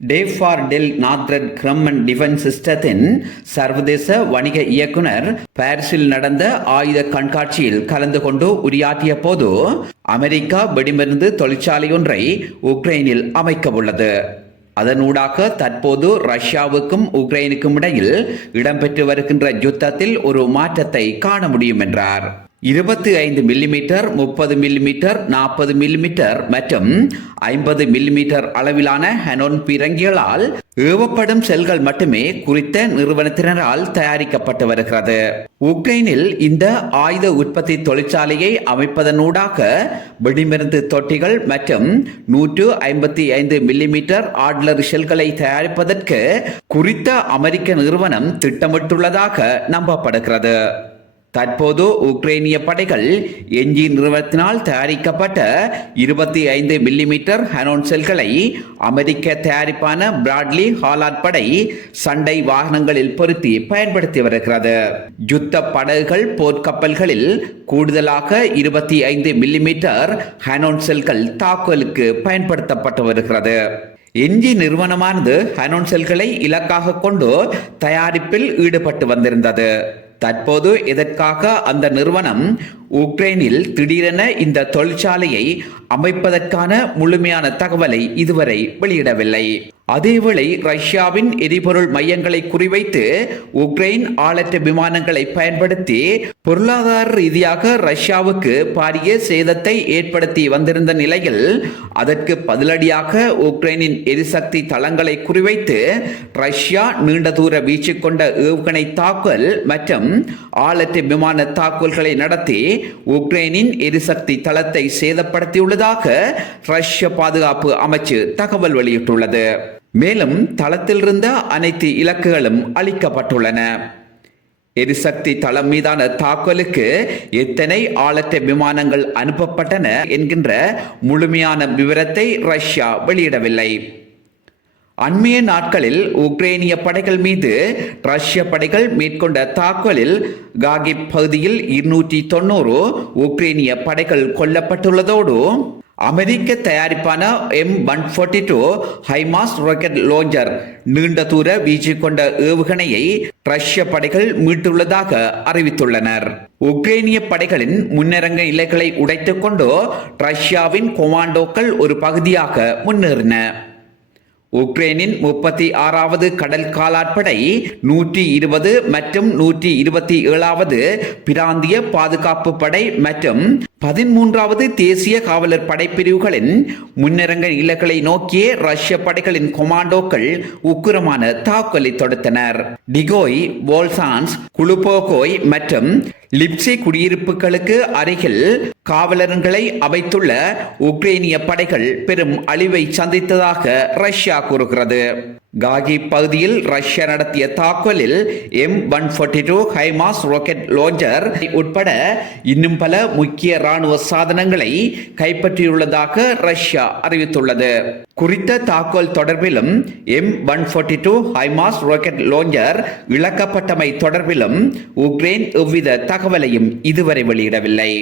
Dave ஃபார் டெல் Northrop Grumman defence சிஸ்டத்தின் சர்வதேச வணிக இயக்குனர் பாரிஸில் நடந்த ஆயுத கண்காட்சியில் கலந்து கொண்டு உரையாற்றிய போது அமெரிக்கா வெடிமருந்து தொழிற்சாலை ஒன்றை உக்ரைனில் அமைக்க உள்ளது. அதனூடாக தற்போது ரஷ்யாவுக்கும் உக்ரைனுக்கும் இடையில் இடம்பெற்று வருகின்ற யுத்தத்தில் ஒரு மாற்றத்தை காண முடியும் என்றார். 25 மில்லிமீட்டர், 30 மில்லிமீட்டர், 40 மில்லிமீட்டர் மற்றும் 50 மில்லிமீட்டர் அளவிலான ஹனோன் பீரங்கிகளால் ஏவப்படும் செல்கள் மட்டுமே குறித்த நிறுவனத்தினரால் தயாரிக்கப்பட்டு வருகிறது. உக்ரைனில் இந்த ஆயுத உற்பத்தி தொழிற்சாலையை அமைப்பதனூடாக வெடிமருந்து தொட்டிகள் மற்றும் 155 மில்லிமீட்டர் ஆட்லர் ஷெல்களை தயாரிப்பதற்கு குறித்த அமெரிக்க நிறுவனம் திட்டமிட்டுள்ளதாக நம்பப்படுகிறது. தற்போது உக்ரைனிய படைகள் என்ஜி நிறுவனத்தினால் தயாரிக்கப்பட்ட 25 மில்லிமீட்டர் ஹனோன் செல்களை அமெரிக்க தயாரிப்பான பிராட்லி ஹாலார்ட் படை சண்டை வாகனங்களில் பொருத்தி பயன்படுத்தி வருகிறது. யுத்த படகுகள், போர்க்கப்பல்களில் கூடுதலாக 25 மில்லிமீட்டர் ஹனோன் செல்கள் தாக்குதலுக்கு பயன்படுத்தப்பட்டு வருகிறது. என்ஜி நிறுவனமானது ஹனோன் செல்களை இலக்காக கொண்டு தயாரிப்பில் ஈடுபட்டு வந்திருந்தது. தற்போது இதற்காக அந்த நிறுவனம் உக்ரைனில் திடீரென இந்த தொழிற்சாலையை அமைப்பதற்கான முழுமையான தகவலை இதுவரை வெளியிடவில்லை. அதேவேளை ரஷ்யாவின் எரிபொருள் மையங்களை குறிவைத்து உக்ரைன் ஆளற்ற விமானங்களை பயன்படுத்தி பொருளாதார ரீதியாக ரஷ்யாவுக்கு பாரிய சேதத்தை ஏற்படுத்தி வந்திருந்த நிலையில் அதற்கு பதிலடியாக உக்ரைனின் எரிசக்தி தளங்களை குறிவைத்து ரஷ்யா நீண்ட தூர வீச்சு கொண்ட ஏவுகணை தாக்குதல் மற்றும் ஆளற்ற விமான தாக்குதல்களை நடத்தி உக்ரைனின் எரிசக்தி தளத்தை சேதப்படுத்தியுள்ளதாக ரஷ்ய பாதுகாப்பு அமைச்சு தகவல் வெளியிட்டுள்ளது. மேலும் தளத்தில் இருந்த அனைத்து இலக்குகளும் அளிக்கப்பட்டுள்ளன. எரிசக்தி தளம் மீதான தாக்குதலுக்கு எத்தனை ஆளற்ற விமானங்கள் அனுப்பப்பட்டன என்கின்ற முழுமையான விவரத்தை ரஷ்யா வெளியிடவில்லை. அண்மைய நாட்களில் உக்ரைனிய படைகள் மீது ரஷ்ய படைகள் மேற்கொண்ட தாக்குதலில் காகிப் பகுதியில் 290 உக்ரைனிய படைகள் கொல்லப்பட்டுள்ளதோடு அமெரிக்க தயாரிப்பான M142 ஹைமாஸ் ராக்கெட் லான்ச்சர் நீண்ட தூர வீச்சு கொண்ட ஏவுகணையை ரஷ்ய படைகள் மீட்டுள்ளதாக அறிவித்துள்ளனர். உக்ரைனிய படைகளின் முன்னரங்க இலைகளை உடைத்துக் கொண்டு ரஷ்யாவின் கொமாண்டோக்கள் ஒரு பகுதியாக முன்னேறின. உக்ரைனின் 36வது கடல் காலாட்படை 120 மற்றும் 127வது பிராந்திய பாதுகாப்பு படை மற்றும் 13வது தேசிய காவலர் படைப்பிரிவுகளின் முன்னரங்க இலக்குகளை நோக்கிய ரஷ்ய படைகளின் கொமாண்டோக்கள் உக்கிரமான தாக்குதலை தொடுத்தனர். டிகோய், வோல்சான்ஸ், குளுபோகோய் மற்றும் லிப்சி குடியிருப்புகளுக்கு அருகில் காவலர்களை அமைத்துள்ள உக்ரைனிய படைகள் பெரும் அழிவை சந்தித்ததாக ரஷ்யா கூறுகிறது. காகி பகுதியில் ரஷ்யா நடத்திய தாக்குதலில் M142 ஹைமாஸ் ராக்கெட் லான்ச்சர் உட்பட இன்னும் பல முக்கிய ராணுவ சாதனங்களை கைப்பற்றியுள்ளதாக ரஷ்யா அறிவித்துள்ளது. குறித்த தாக்குதல் தொடர்பிலும் M142 ஹைமாஸ் ராக்கெட் லான்ச்சர் இழக்கப்பட்டமை தொடர்பிலும் உக்ரைன் எவ்வித தகவலையும் இதுவரை வெளியிடவில்லை.